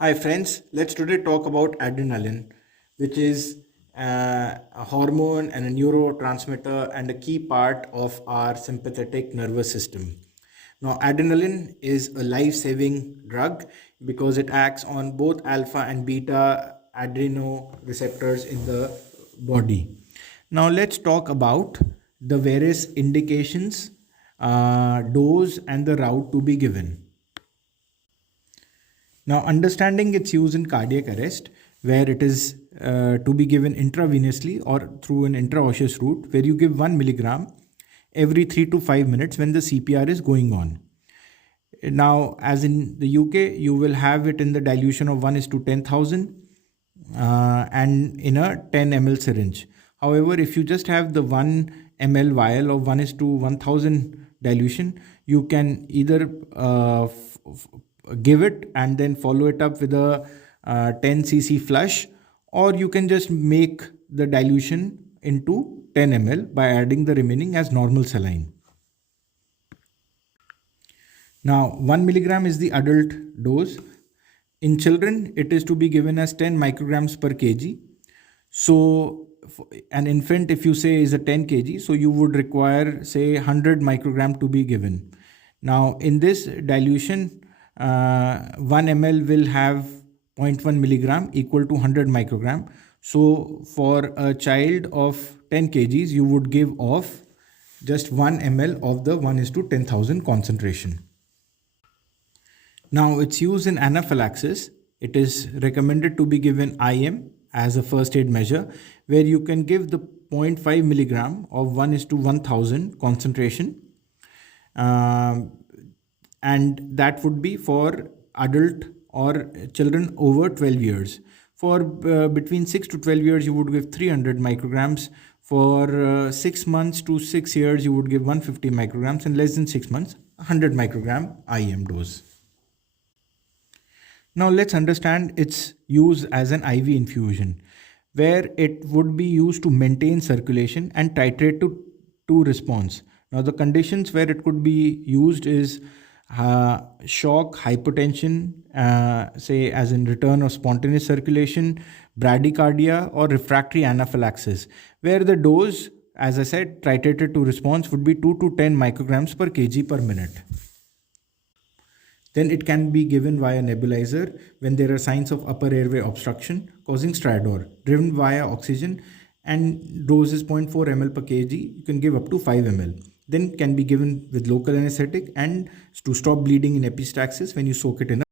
Hi friends, let's today talk about adrenaline, which is a hormone and a neurotransmitter and a key part of our sympathetic nervous system. Now, adrenaline is a life-saving drug because it acts on both alpha and beta adrenoreceptors in the body. Now, let's talk about the various indications, dose, and the route to be given. Now, understanding its use in cardiac arrest, where it is to be given intravenously or through an intraosseous route, where you give 1 milligram every 3 to 5 minutes when the CPR is going on. Now, as in the UK, you will have it in the dilution of 1 is to 10,000 and in a 10 ml syringe. However, if you just have the 1 ml vial of 1 is to 1000 dilution, you can either give it and then follow it up with a 10 cc flush, or you can just make the dilution into 10 ml by adding the remaining as normal saline. Now, 1 milligram is the adult dose. In children, it is to be given as 10 micrograms per kg. So, an infant, if you say, is a 10 kg, so you would require, say, 100 microgram to be given. Now, in this dilution, 1 ml will have 0.1 milligram equal to 100 microgram. So, for a child of 10 kgs, you would give off just 1 ml of the 1 is to 10,000 concentration. Now, its use in anaphylaxis, it is recommended to be given IM as a first aid measure, where you can give the 0.5 milligram of 1 is to 1000 concentration. And that would be for adult or children over 12 years. For between 6 to 12 years, you would give 300 micrograms. For 6 months to 6 years, you would give 150 micrograms, and less than 6 months, 100 microgram IM dose. Now let's understand its use as an IV infusion, where it would be used to maintain circulation and titrate to response. Now the conditions where it could be used is shock, hypotension, say as in return of spontaneous circulation, bradycardia, or refractory anaphylaxis, where the dose, as I said, titrated to response would be 2 to 10 micrograms per kg per minute. Then it can be given via nebulizer when there are signs of upper airway obstruction causing stridor, driven via oxygen, and dose is 0.4 ml per kg. You can give up to 5 ml. Then can be given with local anesthetic and to stop bleeding in epistaxis when you soak it in a